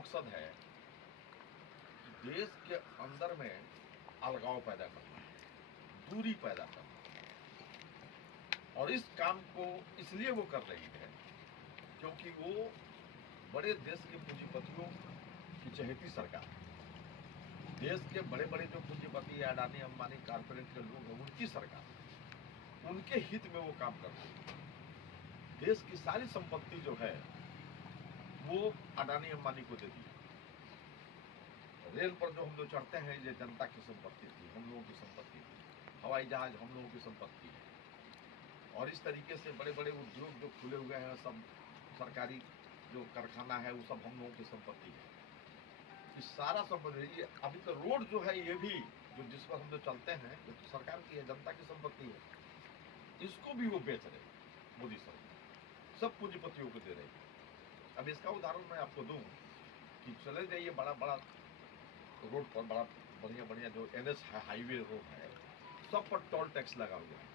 मकसद है कि देश के अंदर में अलगाव पैदा करना, दूरी पैदा करना, और इस काम को इसलिए वो कर रही है क्योंकि वो बड़े देश के पूंजीपतियों की चहेती सरकार, देश के बड़े बड़े जो पूंजीपति अडानी अंबानी कारपोरेट के लोग हैं उनकी सरकार, उनके हित में वो काम कर रही है। देश की सारी संपत्ति जो है वो अडानी अंबानी को दे दी। रेल पर जो हम लोग चढ़ते हैं ये जनता की संपत्ति थी, हम लोगों की संपत्ति थी। हवाई जहाज हम लोगों की संपत्ति है। और इस तरीके से बड़े बड़े उद्योग जो खुले हुए हैं, सब सरकारी जो कारखाना है वो सब हम लोगों की संपत्ति है। इस सारा संपत्ति, ये अभी तो रोड जो है ये भी जो जिस पर हम लोग चलते हैं ये तो सरकार की है, जनता की संपत्ति है। इसको भी वो बेच रहे मोदी सरकार, सब पूंजीपतियों को दे रहे। अब इसका उदाहरण मैं आपको दूं कि चले जाइए बड़ा बड़ा रोड पर, बड़ा बढ़िया बढ़िया जो NH हाईवे रोड है, सब पर टोल टैक्स लगा हुआ है,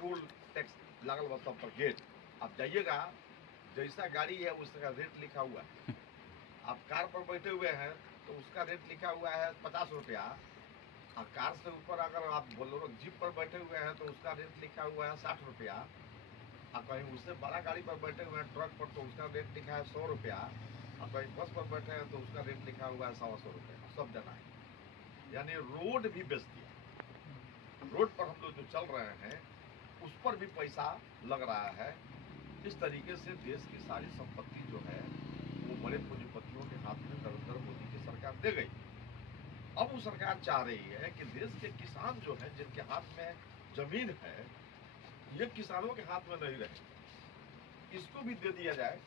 टोल टैक्स लगल हुआ सब पर गेट। आप जाइएगा, जैसा गाड़ी है उसका रेट लिखा हुआ है। आप कार पर बैठे हुए हैं तो उसका रेट लिखा हुआ है 50 रुपया, और कार से ऊपर अगर आप बोलेरो जीप पर बैठे हुए हैं तो उसका रेट लिखा हुआ है 60 रुपया, और कहीं उससे बड़ा गाड़ी पर बैठे हुए हैं ट्रक पर तो उसका रेट लिखा है 100 रुपया, और कहीं बस पर बैठे हैं तो उसका रेट लिखा हुआ है 125 रुपया। सब जना है, यानी रोड भी बेच दिया। रोड पर हम लोग जो चल रहे हैं उस पर भी पैसा लग रहा है। इस तरीके से देश की सारी संपत्ति जो है वो बड़े पूंजीपतियों के हाथ में नरेंद्र मोदी की सरकार दे गई। अब वो सरकार चाह रही है कि देश के किसान जो है, जिनके हाथ में जमीन है, ये किसानों के हाथ में नहीं रहे, इसको भी दे दिया जाए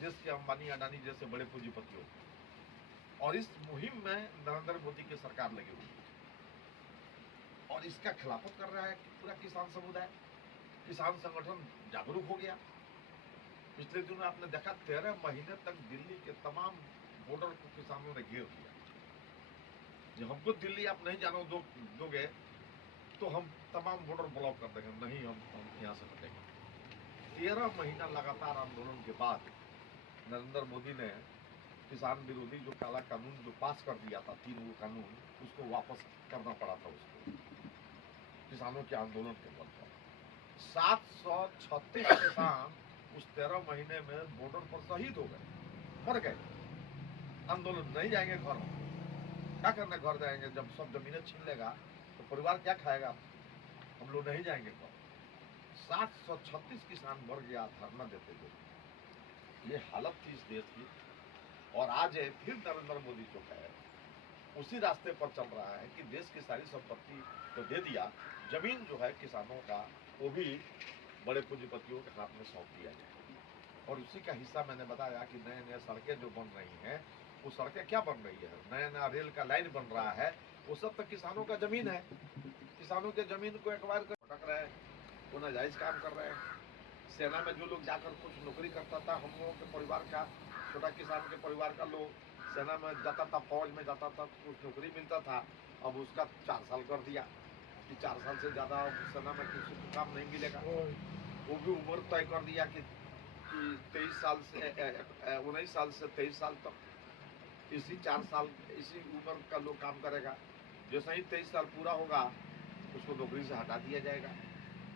देश के अंबानी अडानी जैसे बड़े पूंजीपतियों। और इस मुहिम में नरेंद्र मोदी की सरकार लगी हुई है और इसका खिलाफत कर रहा है पूरा किसान समुदाय। किसान संगठन जागरूक हो गया। पिछले दिनों आपने देखा 13 महीने तक दिल्ली के तमाम बॉर्डर को किसानों ने घेर लिया। जब हमको दिल्ली आप नहीं जाने दोगे तो हम तमाम बॉर्डर ब्लॉक कर देंगे, नहीं हम यहाँ से हटेंगे। 13 महीना लगातार आंदोलन के बाद नरेंद्र मोदी ने किसान विरोधी जो काला कानून जो पास कर दिया था, 3 वो कानून, उसको वापस करना पड़ा था उसको, किसानों के आंदोलन के बल पर। 736 किसान उस 13 महीने में बॉर्डर पर शहीद हो गए, मर गए। आंदोलन नहीं जाएंगे घर में, क्या करने घर जाएंगे जब सब जमीनें छीन लेगा तो परिवार क्या खाएगा। हम लोग नहीं जाएंगे घर। 736 किसान मर गया धरना देते हुए। ये हालत थी इस देश की। और आज फिर नरेंद्र मोदी जो है उसी रास्ते पर चल रहा है कि देश की सारी संपत्ति तो दे दिया, जमीन जो है किसानों का वो भी बड़े पूंजीपतियों के हाथ में सौंप दिया जाए। और उसी का हिस्सा मैंने बताया कि नए नए सड़कें जो बन रही हैं, वो सड़कें क्या बन रही है, नया नया रेल का लाइन बन रहा है, वो सब तो किसानों का जमीन है। किसानों के जमीन को एक्वायर कर भटक रहे हैं, वो नाजायज काम कर रहे हैं। सेना में जो लोग जाकर कुछ नौकरी करता था, हम लोगों के परिवार का, छोटा किसान के परिवार का लोग सेना में जाता था, फौज में जाता था, कुछ नौकरी मिलता था, अब उसका 4 साल कर दिया कि 4 साल से ज़्यादा सेना में किसी को काम नहीं मिलेगा। वो भी उम्र तय कर दिया कि 23 साल से 19 साल से 23 साल तक इसी 4 साल इसी उम्र का लोग काम करेगा। जैसे ही 23 साल पूरा होगा उसको नौकरी से हटा दिया जाएगा।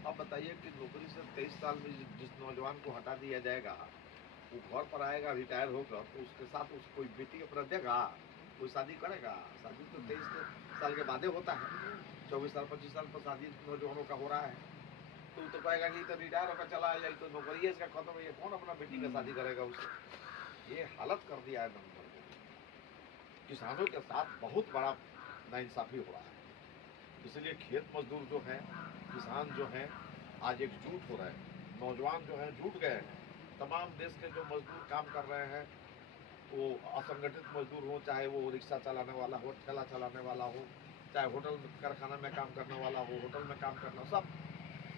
अब बताइए कि नौकरी से 23 साल में जिस नौजवान को हटा दिया जाएगा, वो घर पर आएगा रिटायर होकर तो उसके साथ उसको कोई बेटी अपना देगा, कोई शादी करेगा। शादी तो 23 साल के बाद होता है, 24 साल 25 साल पर शादी नौजवानों का हो रहा है। तो कहेगा कि तो रिटायर होकर चला आएगा, तो नौकरी इसका खत्म है, कौन अपना बेटी का शादी करेगा उससे। ये हालत कर दिया है नरेंद्र मोदी। किसानों के साथ बहुत बड़ा नाइंसाफी हो रहा है। इसलिए खेत मजदूर जो हैं, किसान जो हैं, आज एकजुट हो रहे हैं। नौजवान जो हैं जुट गए हैं। तमाम देश के जो मजदूर काम कर रहे हैं, वो असंगठित मजदूर हो, चाहे वो रिक्शा चलाने वाला हो, ठेला चलाने वाला हो, चाहे होटल कारखाना में काम करने वाला हो, होटल में काम करना, सब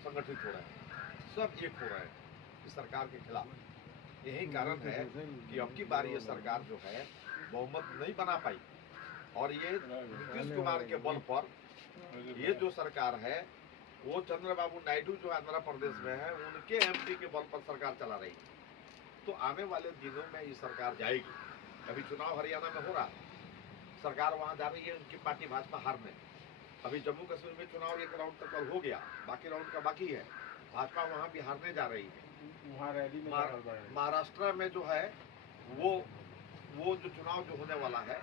संगठित हो रहे हैं, सब एक हो रहे हैं इस सरकार के खिलाफ। यही कारण है कि अब की बार ये सरकार जो है बहुमत नहीं बना पाई, और ये नीतीश कुमार के बल पर ये जो सरकार है वो चंद्रबाबू नायडू जो आंध्र प्रदेश में है उनके MP के बल पर सरकार चला रही है। तो आने वाले दिनों में ये सरकार जाएगी। अभी चुनाव हरियाणा में हो रहा है, सरकार वहां जा रही है, उनकी पार्टी भाजपा हारने। अभी जम्मू कश्मीर में चुनाव एक राउंड तक हो गया, बाकी राउंड का बाकी है, भाजपा वहां भी हारने जा रही है। वहाँ रैली में महाराष्ट्र में जो है वो जो चुनाव जो होने वाला है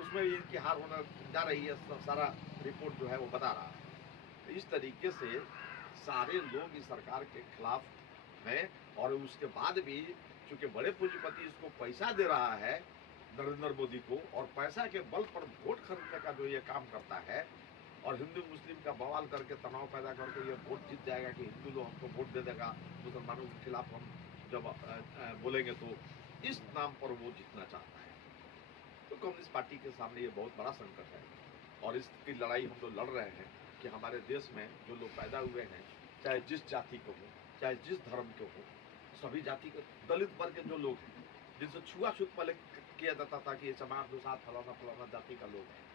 उसमें इनकी हार होने जा रही है, सारा रिपोर्ट जो है वो बता रहा है। तो इस तरीके से सारे लोग इस सरकार के खिलाफ हैं, और उसके बाद भी चूंकि बड़े पूंजीपति इसको पैसा दे रहा है नरेंद्र मोदी को, और पैसा के बल पर वोट खरीदने का जो ये काम करता है, और हिंदू मुस्लिम का बवाल करके तनाव पैदा करके ये वोट जीत जाएगा कि हिंदू लोग हमको वोट दे देगा, मुसलमानों के खिलाफ हम जब बोलेंगे तो इस नाम पर वो जीतना चाहता है। तो कम्युनिस्ट पार्टी के सामने ये बहुत बड़ा संकट है, और इसकी लड़ाई हम लोग लड़ रहे हैं कि हमारे देश में जो लोग पैदा हुए हैं, चाहे जिस जाति को हो, चाहे जिस धर्म के हो, सभी जाति के, दलित वर्ग के जो लोग हैं, जिनसे छुआछूत पहले किया जाता था कि ये समाज दुसाध फलाना फलाना जाति का लोग है,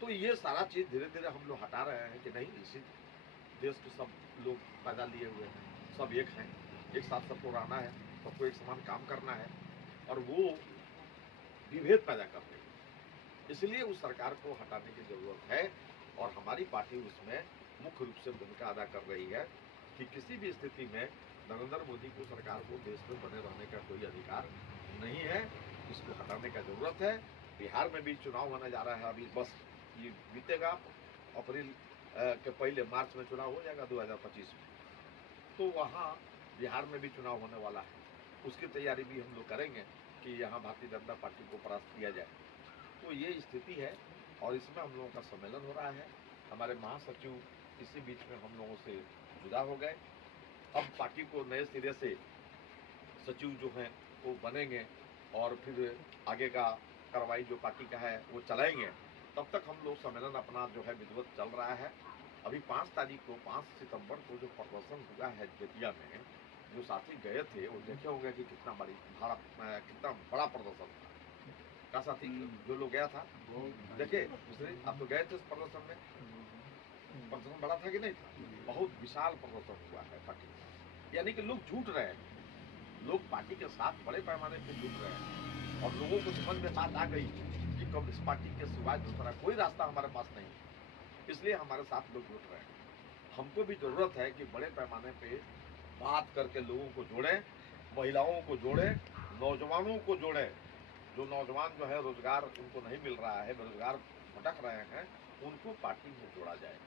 तो ये सारा चीज धीरे धीरे हम लोग हटा रहे हैं कि नहीं, इसी देश के सब लोग पैदा लिए हुए हैं, सब एक हैं, एक साथ सबको रहना है, सबको एक समान काम करना है, और वो विभेद पैदा कर रही है। इसलिए उस सरकार को हटाने की जरूरत है, और हमारी पार्टी उसमें मुख्य रूप से भूमिका अदा कर रही है कि किसी भी स्थिति में नरेंद्र मोदी को, सरकार को देश में बने रहने का कोई अधिकार नहीं है, इसको हटाने का जरूरत है। बिहार में भी चुनाव होने जा रहा है, अभी बस ये बीतेगा, अप्रैल के पहले मार्च में चुनाव हो जाएगा 2025 में, तो वहाँ बिहार में भी चुनाव होने वाला है, उसकी तैयारी भी हम लोग करेंगे कि यहाँ भारतीय जनता पार्टी को परास्त किया जाए। तो ये स्थिति है, और इसमें हम लोगों का सम्मेलन हो रहा है। हमारे महासचिव इसी बीच में हम लोगों से जुदा हो गए, अब पार्टी को नए सिरे से सचिव जो हैं वो बनेंगे, और फिर आगे का कार्रवाई जो पार्टी का है वो चलाएंगे। तब तक हम लोग सम्मेलन अपना जो है विधिवत चल रहा है। अभी 5 तारीख को, 5 सितंबर को जो प्रदर्शन हुआ है बेतिया में, जो साथी गए थे वो देखे होंगे कि कितना बड़ा प्रदर्शन था। का साथी जो लोग गया था देखे, आप तो गए थे उस प्रदर्शन में, प्रदर्शन बड़ा था कि नहीं था? बहुत विशाल प्रदर्शन हुआ है पार्टी का। यानी कि लोग जुट रहे हैं, लोग पार्टी के साथ बड़े पैमाने पर जुट रहे हैं, और लोगों को समझ में बात आ गई कि कम्युनिस्ट पार्टी के सिवाय दूसरा कोई रास्ता हमारे पास नहीं, इसलिए हमारे साथ लोग जुट रहे हैं। हमको भी जरूरत है कि बड़े पैमाने पे बात करके लोगों को जोड़ें, महिलाओं को जोड़ें, नौजवानों को जोड़ें। जो नौजवान जो है रोजगार उनको नहीं मिल रहा है, बेरोजगार भटक रहे हैं, उनको पार्टी में जोड़ा जाए,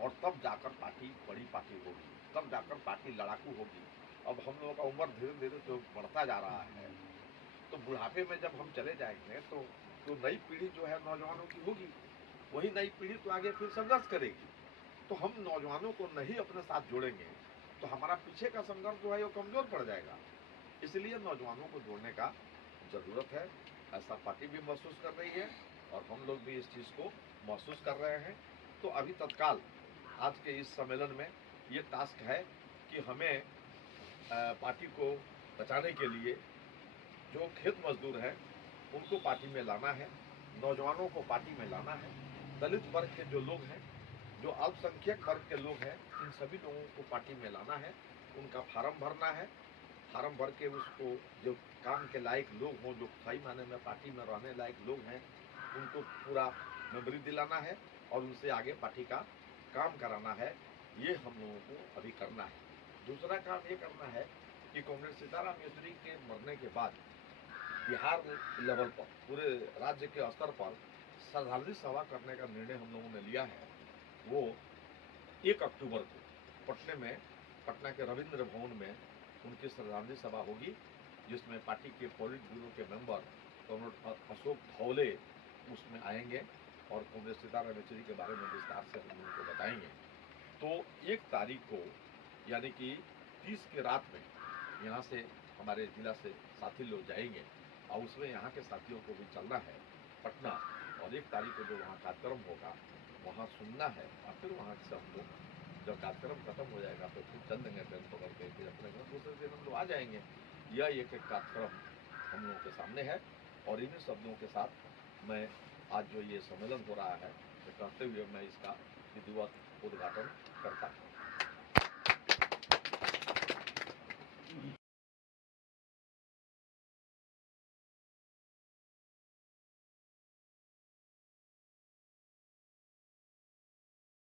और तब जाकर पार्टी बड़ी पार्टी होगी, तब जाकर पार्टी लड़ाकू होगी। अब हम लोगों का उम्र धीरे धीरे तो बढ़ता जा रहा है, तो बुढ़ापे में जब हम चले जाएंगे तो नई पीढ़ी जो है नौजवानों की होगी, वही नई पीढ़ी तो आगे फिर संघर्ष करेगी। तो हम नौजवानों को नहीं अपने साथ जोड़ेंगे तो हमारा पीछे का संघर्ष जो है वो कमजोर पड़ जाएगा। इसलिए नौजवानों को जोड़ने का जरूरत है, ऐसा पार्टी भी महसूस कर रही है, और हम लोग भी इस चीज़ को महसूस कर रहे हैं। तो अभी तत्काल आज के इस सम्मेलन में ये टास्क है कि हमें पार्टी को बचाने के लिए जो खेत मजदूर हैं उनको पार्टी में लाना है, नौजवानों को पार्टी में लाना है, दलित वर्ग के जो लोग हैं, जो अल्पसंख्यक वर्ग के लोग हैं, इन सभी लोगों को पार्टी में लाना है, उनका फार्म भरना है, फार्म भर के उसको जो काम के लायक लोग हों, जो सही माने में पार्टी में रहने लायक लोग हैं, उनको पूरा मेमोरी दिलाना है, और उनसे आगे पार्टी का काम कराना है। ये हम लोगों को अभी करना है। दूसरा काम ये करना है कि कॉमरेड सीताराम येचुरी के मरने के बाद बिहार लेवल पर, पूरे राज्य के स्तर पर श्रद्धांजलि सभा करने का निर्णय हम लोगों ने लिया है। वो 1 अक्टूबर को पटना के रविंद्र भवन में उनकी श्रद्धांजलि सभा होगी, जिसमें पार्टी के पोलिट ब्यूरो के मेंबर कॉमरेड अशोक धौले उसमें आएंगे, और कॉमरेड सीताराम येचुरी के बारे में विस्तार से हम लोगों को बताएंगे। तो 1 तारीख को यानी कि 30 की रात में यहाँ से हमारे जिला से साथी लोग जाएंगे, और उसमें यहाँ के साथियों को भी चलना है पटना, और 1 तारीख को जो वहाँ कार्यक्रम होगा वहाँ सुनना है, और फिर वहाँ से हम लोग जब कार्यक्रम खत्म हो जाएगा तो फिर चल देंगे ट्रेन पकड़ के, फिर अपने घर दूसरे दिन हम लोग आ जाएंगे। यह एक कार्यक्रम हम लोगों के सामने है, और इन्हीं शब्दों के साथ मैं आज जो ये सम्मेलन हो रहा है तो कहते हुए मैं इसका विधिवत उद्घाटन करता हूँ।